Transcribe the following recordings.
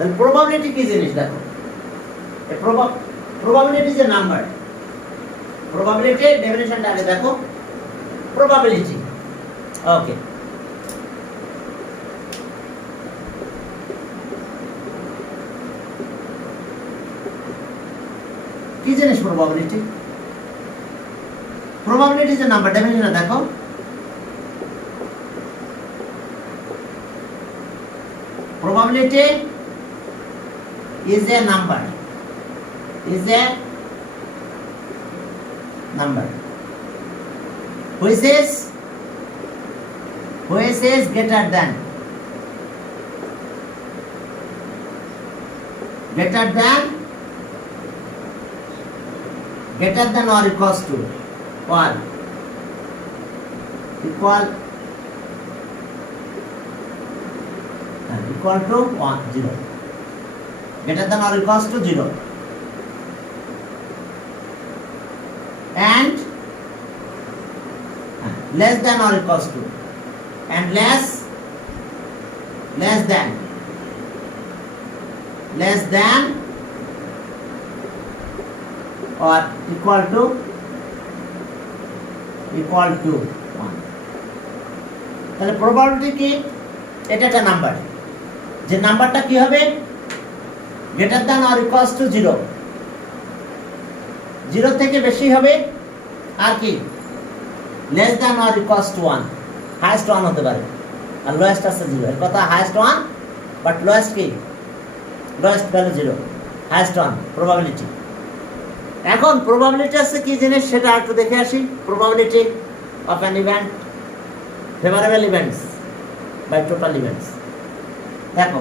তাহলে প্রবাবিলিটি কি জিনিস দেখো, এই প্রবাবিলিটি যে নাম্বার, প্রবাবিলিটি ডেফিনিশনটা আগে দেখো। প্রবাবিলিটি ওকে, কি জিনিস প্রবাবিলিটি? প্রবাবিলিটি যে নাম্বার, ডেফিনিশনটা দেখো। Probability is a number, is a number which is greater than or equals to or equal to 1 0, greater than or equals to 0, and less than or equals to, and less than or equal to 1। তাহলে probability কি? এটা একটা number, যে নাম্বারটা কি হবে? Greater than or equals to 0, 0 থেকে বেশি হবে, আর কি less than or equals to 1, highest 1 হতে পারে, আর লোয়েস্ট আছে 0। এর কথা হাইয়েস্ট 1 বাট লোয়েস্ট কি? Lowest value 0, highest 1 probability. এখন প্রবাবিলিটি আছে কি জিনিস সেটা একটু দেখে আসি। Probability of an event, favourable events by total events. দেখো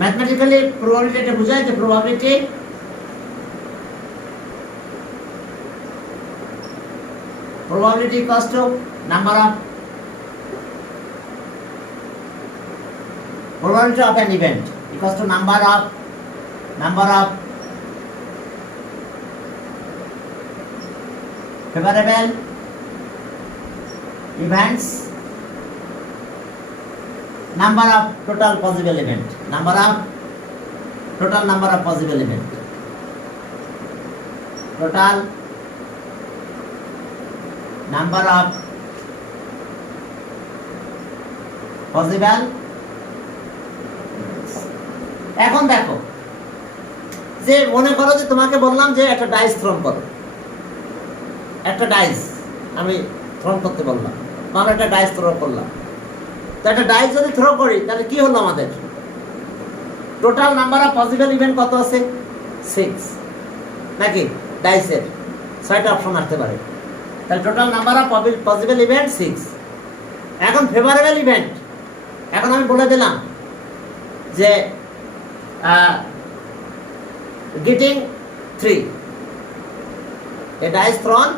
ম্যাথমেটিক্যালি প্রবাবিলিটি এটা বোঝায় যে probability equals two number of probability of an event equals to number of favorable events, number of total possible event, total number of possible event, total number of possible। এখন দেখো যে মনে করো যে তোমাকে বললাম যে একটা ডাইস থ্রোন করো, একটা ডাইস আমি থ্রোন করতে বললাম, আমরা একটা ডাইস থ্রো করলাম। তো একটা ডাইস যদি থ্রো করি তাহলে কি হলো? আমাদের total number of possible event কত আছে? 6, নাকি? ডাইসের 6টা অপশন আসতে পারে, তাহলে total number of possible event 6। এখন ফেভারেবল ইভেন্ট, এখন আমি বলে দিলাম যে getting 3, a dice thrown,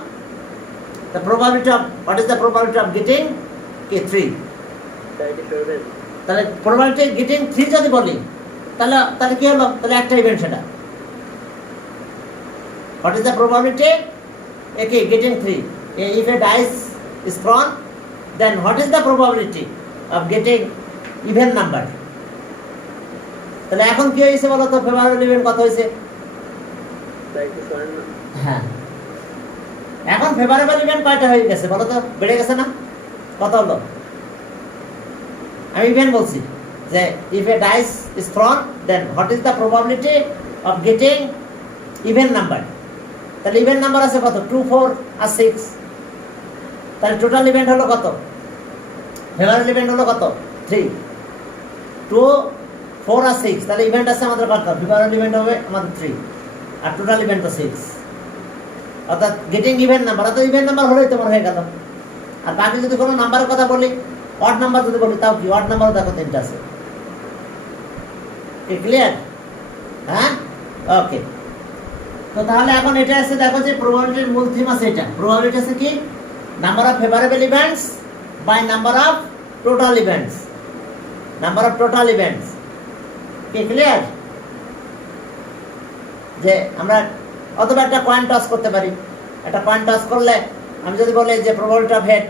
the probability of, what is the probability of getting 3? তাহলে probability getting 3 যদি বলি তাহলে কি হলো? তাহলে একটা ইভেন্ট সেটা। what is the probability getting 3? if a dice is thrown, then what is the probability of getting even number? তাহলে এখন কি হয়েছে বলো তো? ফেভারেবল ইভেন্ট কত হয়েছে? হ্যাঁ, এখন ফেভারেবল ইভেন্ট কয়টা হয়ে গেছে বলো তো? বেড়ে গেছে না? কত হলো? আমি ইভেন্ট বলছি যে if a dice is thrown, then what is the probability of getting even number? তাহলে ইভেন নাম্বার আছে কত? 2, 4 আর 6। তাহলে টোটাল ইভেন্ট হলো কত? ফেভারেবল ইভেন্ট হলো কত? 3, 2, 4 আর 6। তাহলে ইভেন্ট আছে আমাদের কত? ফেভারেবল ইভেন্ট হবে আমাদের 3 আর টোটাল ইভেন্ট তো 6, অর্থাৎ গেটিং ইভেন্ট নাম্বার। অর্থাৎ ইভেন্ট নাম্বার হলেই তোমার হয়ে গেল। আর বাকি যদি কোনো নাম্বারের কথা বলি, অড নাম্বার যদি বলি, তাও কি? অড নাম্বারও দেখো 3টা আছে। ক্লিয়ার? হ্যাঁ, ওকে। তো তাহলে এখন এটা আছে, দেখো যে প্রবাবিলিটির মূল থিম আছে এটা। প্রবাবিলিটি আছে কি? Number of favourable events by number of total events, number of total events. কি ক্লিয়ার? যে আমরা অথবা একটা কয়েন টস করতে পারি। একটা কয়েন টস করলে আমি যদি বলি যে probability of head,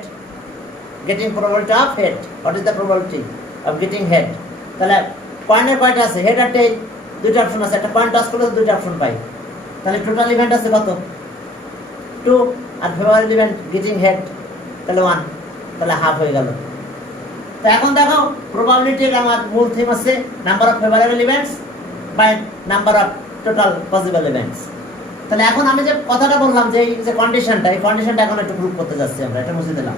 getting probability of head, what is the probability of getting head, তাহলে কয়েনের কয়টা আছে? হেড আর টেইল দুইটা অপশন আছে, একটা কয়েন টাচ করলে দুইটা অপশন পাই। তাহলে টোটাল ইভেন্ট আছে কত? 2, আর ফেভারেবল ইভেন্ট গেটিং হেড তাহলে 1, তাহলে হাফ হয়ে গেল। তো এখন দেখো প্রবাবিলিটির আমার মূল থিম আছে number of favourable events by number of total possible events. তাহলে এখন আমি যে কথাটা বললাম যে এই যে কন্ডিশনটা, এই কন্ডিশনটা এখন একটু প্রুভ করতে যাচ্ছি আমরা। এটা মুছে দিলাম,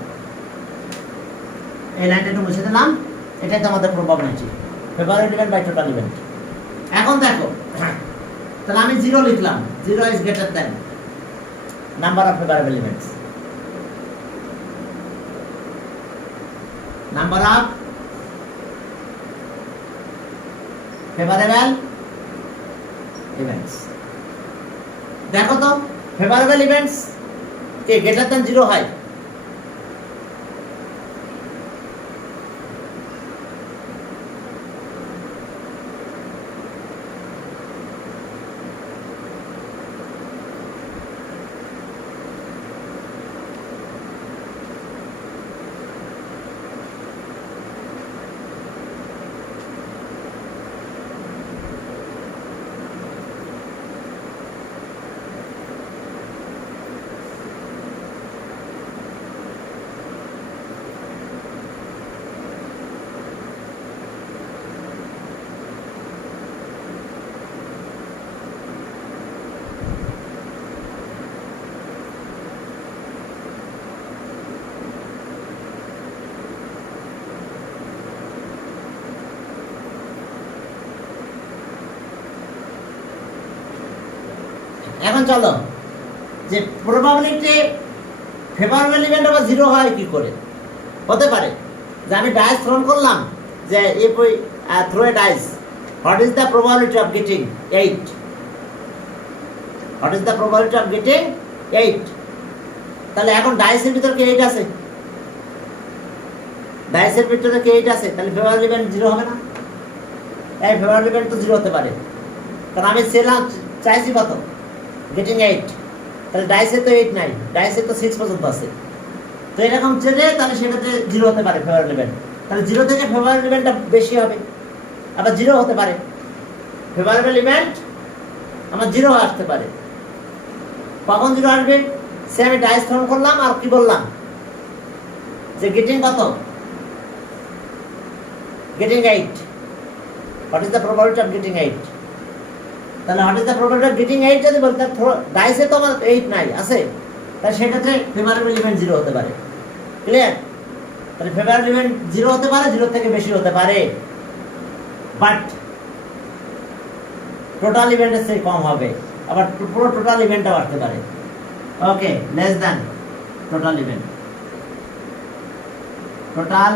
এই লাইনটা একটু মুছে দিলাম। এটাই তো আমাদের probability, favourable event by total event. এখন দেখো, তাহলে আমি 0 লিখলাম, 0 is greater than number of favourable events, number of favourable events. দেখো তো ফেভারেবল ইভেন্টস কে গ্রেটার দ্যান 0 হয়। এখন চলো যে প্রবাবিলিটি ফেভারেবল ইভেন্ট আবার 0 হয় কি করে? হতে পারে যে আমি ডাইস থ্রোন করলাম, যে if we throw a dice, what is the probability of getting 8? What is the probability of getting 8? তাহলে এখন ডাইসের ভিতরে কি 8 আছে? ডাইসের ভিতরে কি 8 আছে? তাহলে ফেভারেবল ইভেন্ট 0 হবে না? এই ফেভারেবল ইভেন্ট তো 0 হতে পারে, কারণ আমি সেলাম চাইছি কত? গেটিং 8। তাহলে ডাইসে তো 8 নাই, ডাইসে তো 6 পর্যন্ত আছে। তো এরকম চেলে তাহলে সেটাতে 0 হতে পারে ফেভারেবল ইভেন্ট। তাহলে 0 থেকে ফেভারেবল ইভেন্টটা বেশি হবে, আবার 0 হতে পারে। ফেভারেবল ইভেন্ট আমার 0 আসতে পারে। কখন 0 আসবে? সে আমি ডাইস থ্রোন করলাম আর কি বললাম যে গেটিং কত? Getting 8। What is the probability of getting 8? তাহলে what is the probability of getting 8 যদি বলতে, ডাইসে তো আমার 8 নাই, আছে, তাহলে সেক্ষেত্রে ফেভারেবল ইভেন্ট 0 হতে পারে। ক্লিয়ার? তাহলে ফেভারেবল ইভেন্ট 0 হতে পারে, 0 থেকে বেশি হতে পারে, বাট টোটাল ইভেন্টের চেয়ে কম হবে, আবার পুরো টোটাল ইভেন্টটাও আসতে পারে। Okay, less than total event, total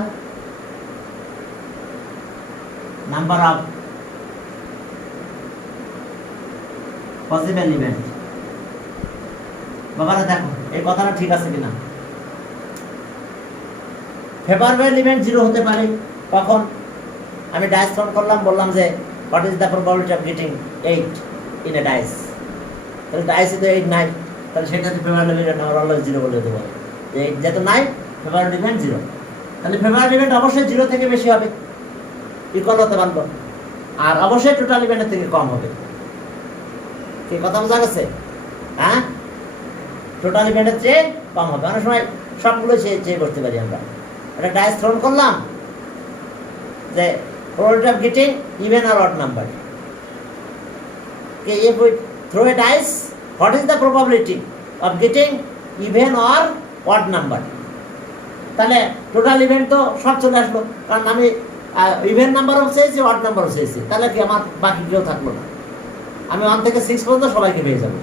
number of possible event. বাবারা দেখো এই কথাটা ঠিক আছে কিনা? ফেভারেবল ইভেন্ট 0 হতে পারে কখন? আমি ডাইস থ্রোন করলাম, বললাম যে what is the probability of getting 8 in a dice. তাহলে ডাইসে তো 8 নাই, তাহলে সেক্ষেত্রে ফেভারেবল ইভেন্ট আমার অলওয়েজ 0 বলে দিতে পারে, যে যেহেতু নাই ফেভারেবল ইভেন্ট 0। তাহলে ফেভারেবল ইভেন্ট অবশ্যই 0 থেকে বেশি হবে, ইকুয়াল হতে পারলো, আর অবশ্যই টোটাল ইভেন্টের থেকে কম হবে। কি কথা বোঝা গেছে? হ্যাঁ, টোটাল ইভেন্টের চেয়ে কম হবে। অনেক সময় সবগুলো চেয়ে করতে পারি আমরা। একটা ডাইস থ্রোন করলাম যে প্রবাবিলিটি অফ গেটিং ইভেন আর odd number. If we throw a dice, what is the probability of getting even or odd number? তাহলে টোটাল ইভেন্ট তো সব চলে আসলো, কারণ আমি ইভেন নাম্বারও চেয়েছি, অড নাম্বারও চেয়েছি। তাহলে কি আমার বাকি কেউ থাকলো না? আমি 1 থেকে 6 পর্যন্ত সবাইকে পেয়ে যাবো,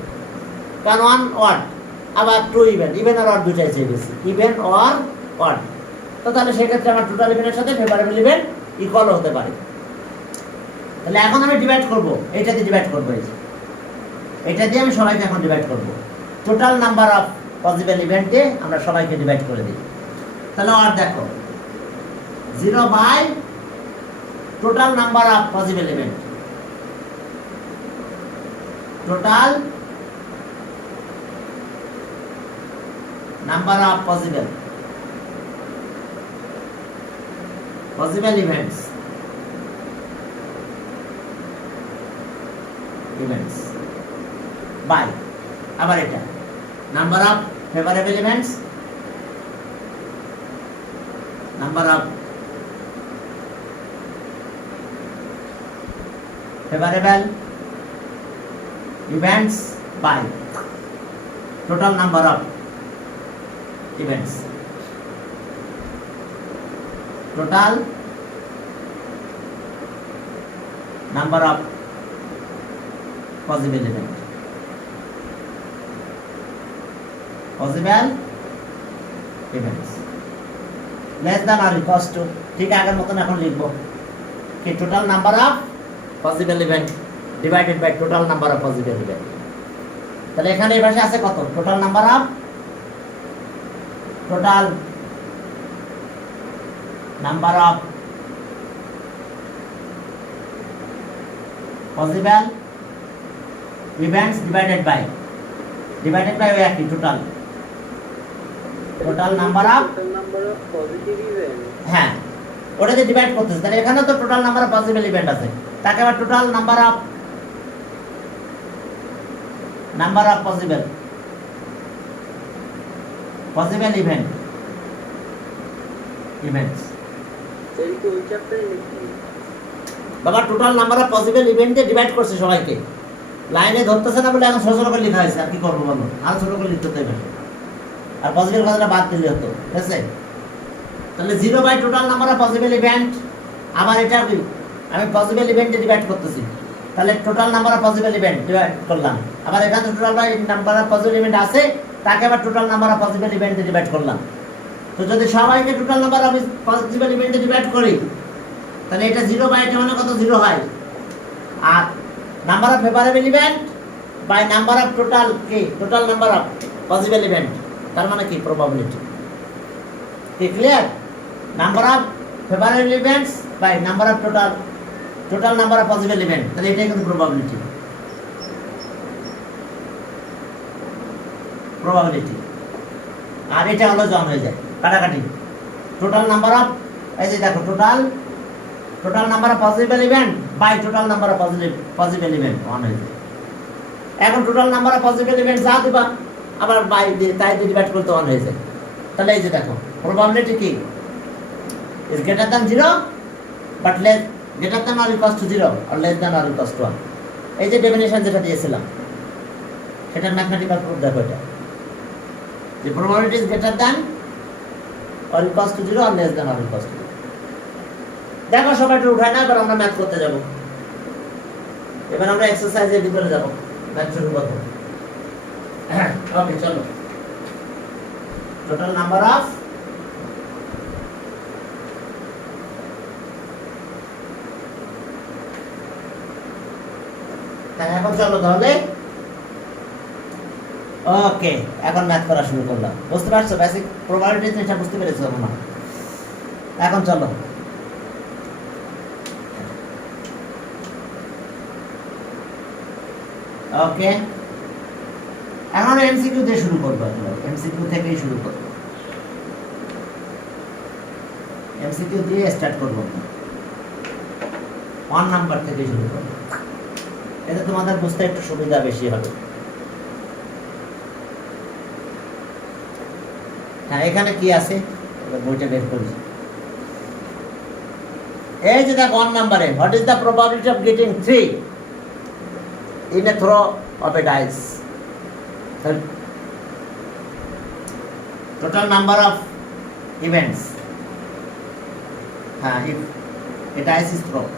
কারণ 1 অড, আবার 2 ইভেন, ইভেন আর অড দুটাই চেয়ে গেছি, ইভেন অর অড। তো তাহলে সেক্ষেত্রে আমার টোটাল ইভেন্টের সাথে ফেভারেবল ইভেন্ট ইকুয়ালও হতে পারে। তাহলে এখন আমি ডিভাইড করবো, এইটা দিয়ে ডিভাইড করবো, এই যে এটা দিয়ে আমি সবাইকে এখন ডিভাইড করবো। টোটাল নাম্বার অফ পসিবল ইভেন্টে আমরা সবাইকে ডিভাইড করে দিই। তাহলে আর দেখো 0 by total number of possible event, total number of possible events events by আবার এটা number of favorable events, number of favorable events by total number of events, total number of possible events, possible events less than or equals to, ঠিক আগের মতন এখন লিখবো কি total number of possible event divided by total number of possible event। তাহলে এখানে এই ভাষা আছে কত? total number of possible events divided by ওই একই total number of positive events, হ্যাঁ ওটাতে ডিভাইড করতেছে। তাহলে এখানে তো total number of possible event আছে, তাকে আবার total number of possible events এই তো ওই চ্যাপ্টারে লিখি বাবা টোটাল নাম্বার অফ পসিবল ইভেন্টে ডিভাইড করছে সবাইকে, লাইনে ধরতেছে না বলে এখন ছোট ছোট করে লেখা হয়েছে। আর কি করবো বলো, আর ছোট করে লিখতে হবে, আর পসিবল কথাটা বাদ দিলে হতো, ঠিক আছে? তাহলে 0 by total number of possible event, আবার এটা আমি পসিবল ইভেন্টে ডিভাইড করতেছি, তাহলে total number of possible event divide করলাম। আবার এখানে total by number of possible event আছে, তাকে আবার টোটাল নাম্বার অফ পসিবল ইভেন্টে ডিভাইড করলাম। তো যদি সবাইকে টোটাল নাম্বার অফ পসিবল ইভেন্টে ডিভাইড করি, তাহলে এটা 0 বাই এটা মানে কত? 0 হয়। আর number of favourable event by number of total number of possible event, তার মানে কি? প্রবাবিলিটি। কি clear? Number of favourable events by number of total number of possible event, তাহলে এটাই কিন্তু প্রবাবিলিটি। আর এটা হলো জন হয়ে যায়, কাটাকাটি। টোটাল নাম্বার অফ, এই যে দেখো, total number of possible event by total number of possible event 1 হয়ে যায়। এখন total number of possible event যা দিবা, আবার বাই দিয়ে তাই দিয়ে ডিভাইড করতে 1 হয়ে যায়। তাহলে এই যে দেখো, প্রবাবিলিটি কি? is greater than 0 but less greater than or equals to 0 or less than or equals to 1। এই যে ডেফিনিশন যেটা দিয়েছিলাম, সেটার ম্যাথমেটিক্যাল প্রুফ দেখো। এটা যে probability is greater than or equals to 0 or less than or equals to 0। দেখো সবাই একটু উঠায় না, এবার আমরা ম্যাথ করতে যাব। এবার আমরা এক্সারসাইজের ভিতরে যাব, ম্যাথ শুরু করব। ওকে, চলো। টোটাল নাম্বার অফ এখন চলো তাহলে। ওকে, এখন ম্যাথ করা শুরু করলাম। বুঝতে পারছো? বেসিক প্রবাবিলিটি এটা বুঝতে পেরেছো না? এখন চলো। ওকে, এখন এমসিকিউ দিয়ে শুরু করবো। এমসিকিউ থেকেই শুরু করবো, এমসিকিউ দিয়ে স্টার্ট করবো। 1 নাম্বার থেকে শুরু করবো, এটা তোমাদের বুঝতে একটু সুবিধা বেশি হবে। হ্যাঁ, এখানে কি আছে বইটা বের করি। এই যে দেখ 1 নাম্বারে, what is the probability of getting 3 in a throw of a dice? Total number of events, if a dice is thrown,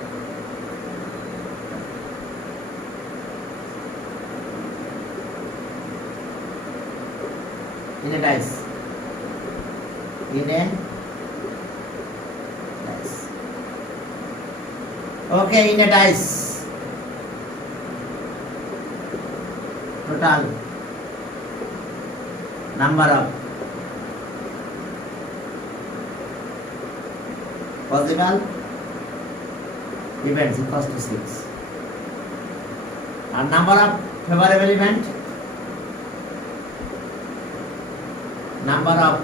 in a dice, okay, in a dice, total number of possible events equals to 6, and number of favorable event, number of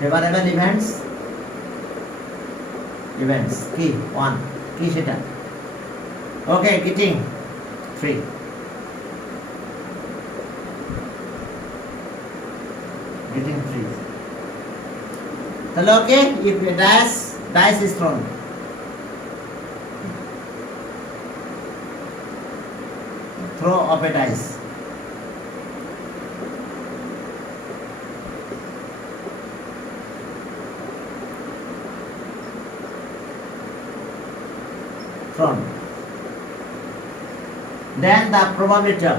favorable events key 1, কি সেটা? ওকে, getting 3. Getting 3. তাহলে ওকে, if a dice is thrown, throw of a dice. Thrown. Then the probability of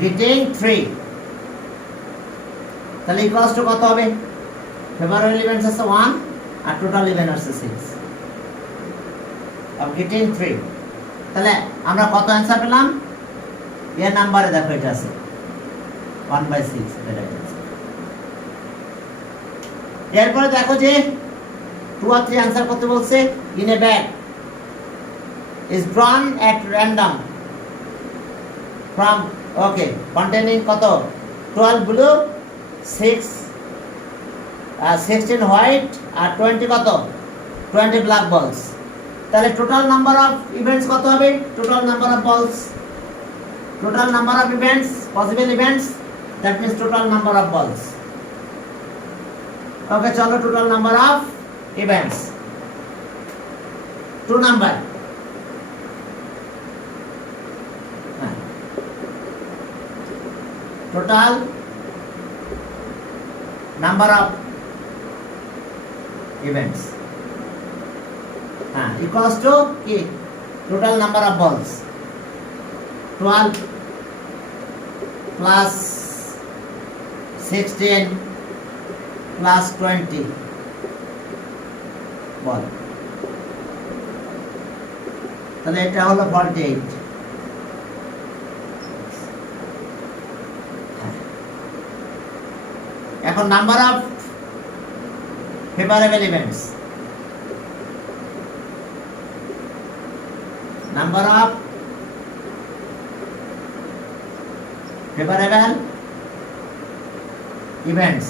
getting 3, তাহলে equals to কত হবে? Favourable events আছে 1 আর total event আছে 6 of getting 3. তাহলে আমরা কত অ্যানসার পেলাম? এর নাম্বারে দেখো এটা আছে 1/6. এরপরে দেখো যে 2 আর 3 অ্যানসার করতে বলছে. In a bag is drawn at random from containing কত? 12 blue, 16 white আর 20 কত? 20 black balls. তাহলে টোটাল নাম্বার অফ ইভেন্টস কত হবে? Total number of balls, total number of events, possible events, that means total number of balls. Okay, chalo, total number of events, 2 number. Total number of events equals to total number of balls. 12 plus 16 plus 20 বল, তাহলে এটা হলো 48. এখন number of favourable events, number of favorable events.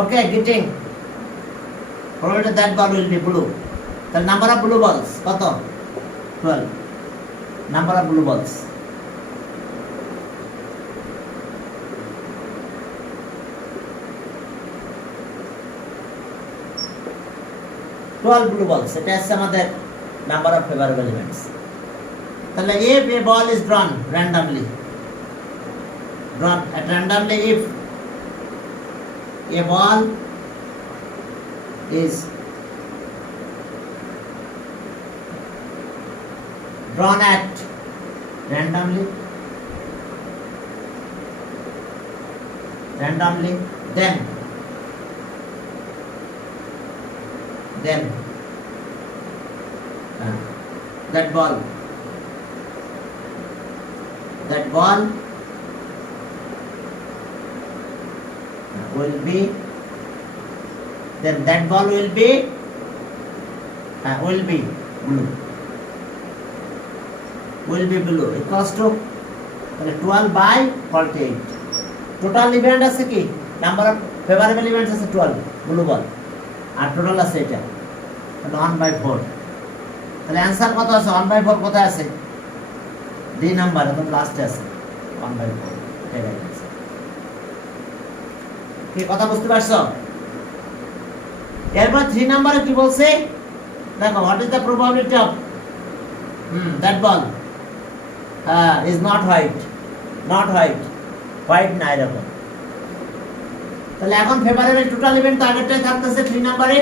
Okay, getting provided that ball will be blue. The number of blue balls কত? 12. Number of blue balls. blue balls. এটা আছে আমাদের number of favorable events. তাহলে if a ball is drawn at randomly, if a ball is drawn at randomly, then that ball will be blue equals to 12/48. Total event আছে কি? Number of favourable events আছে 12 blue বল, আর total আছে এটা 1/4. তাহলে answer কত আছে? 1/4 কোথায় আছে? ডি নাম্বার একদম লাস্টে আছে 1/4. কি কথা বুঝতে পারছো? এরপর 3 নম্বরে কি বলছে দেখো, what is the probability of that ball is not white না এরকম. তাহলে এখন ফেভারেবল টোটাল ইভেন্ট আগেরটাই থাকতেছে 3 নম্বরে,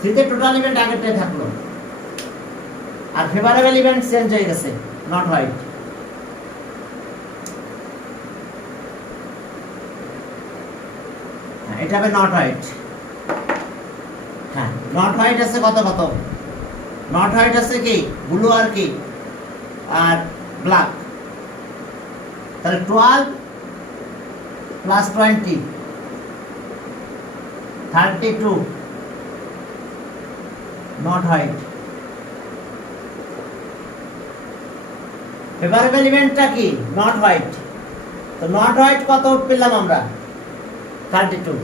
3তে টোটাল ইভেন্ট আগেরটাই থাকলো, আর ফেভারেবল ইভেন্ট চেঞ্জ হয়ে গেছে, নট হোয়াইট. এটা হবে নট হোয়াইট. হ্যাঁ, নট হোয়াইট আছে কত নট হোয়াইট আছে কি? ব্লু আর কি আর ব্ল্যাক. তাহলে 12 প্লাস 20 32 নট হোয়াইট। ফেভারেবল ইভেন্টটা কি? Not white. তো নট হোয়াইট কত পেলাম আমরা? 32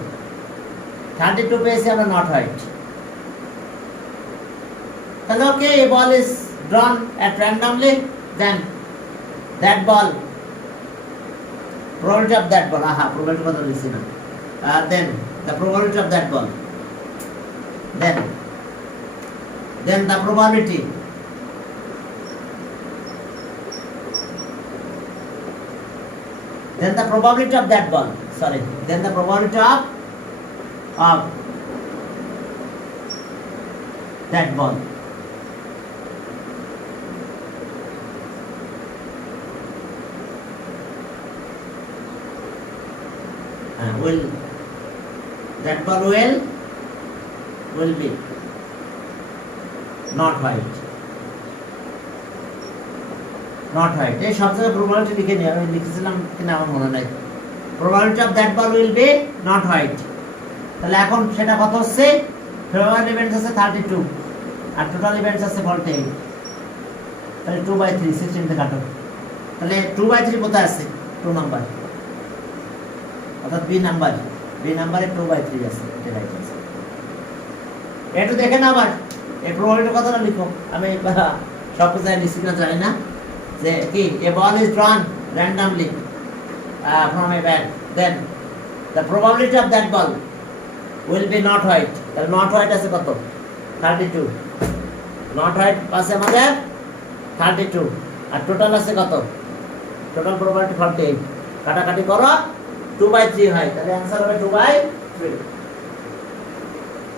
পেয়েছি আমরা নট হোয়াইট। তাহলে ওকে, a ball is drawn at randomly, then that ball, probability of that ball, probability কথা লিখছি না, then the probability of that ball, then the probability of that ball, then the probability of that ball. That ball will be not white. এই সব জায়গায় probability লিখে নিই, আমি লিখেছিলাম কিনা আমার মনে নাই। probability of that ball will be not white. তাহলে এখন সেটা কত হচ্ছে? favorable events আছে 32 আর total events আছে 48। তাহলে 2/3 16 তে কাটো। তাহলে 2/3 কোথায় আছে? 2 নাম্বার, অর্থাৎ বি নাম্বারে 2/3 আছে, এটা রাইট আছে। একটু দেখে না আবার এই প্রবাবিলিটির কথাটা লিখো। আমি সব কিছু লিখছি না জানি না, যে কি a ball is drawn randomly from a bat, then the probability of that ball will be not white. তাহলে not white আছে কত? 32। not white আছে আমাদের 32 আর টোটাল আছে কত? Total probability 48। কাটাকাটি করো, 2/3 হয়, তাহলে आंसर হবে 2/3।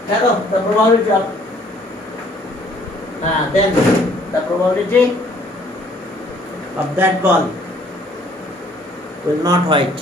দেখো the probability of then the probability of that ball will not white.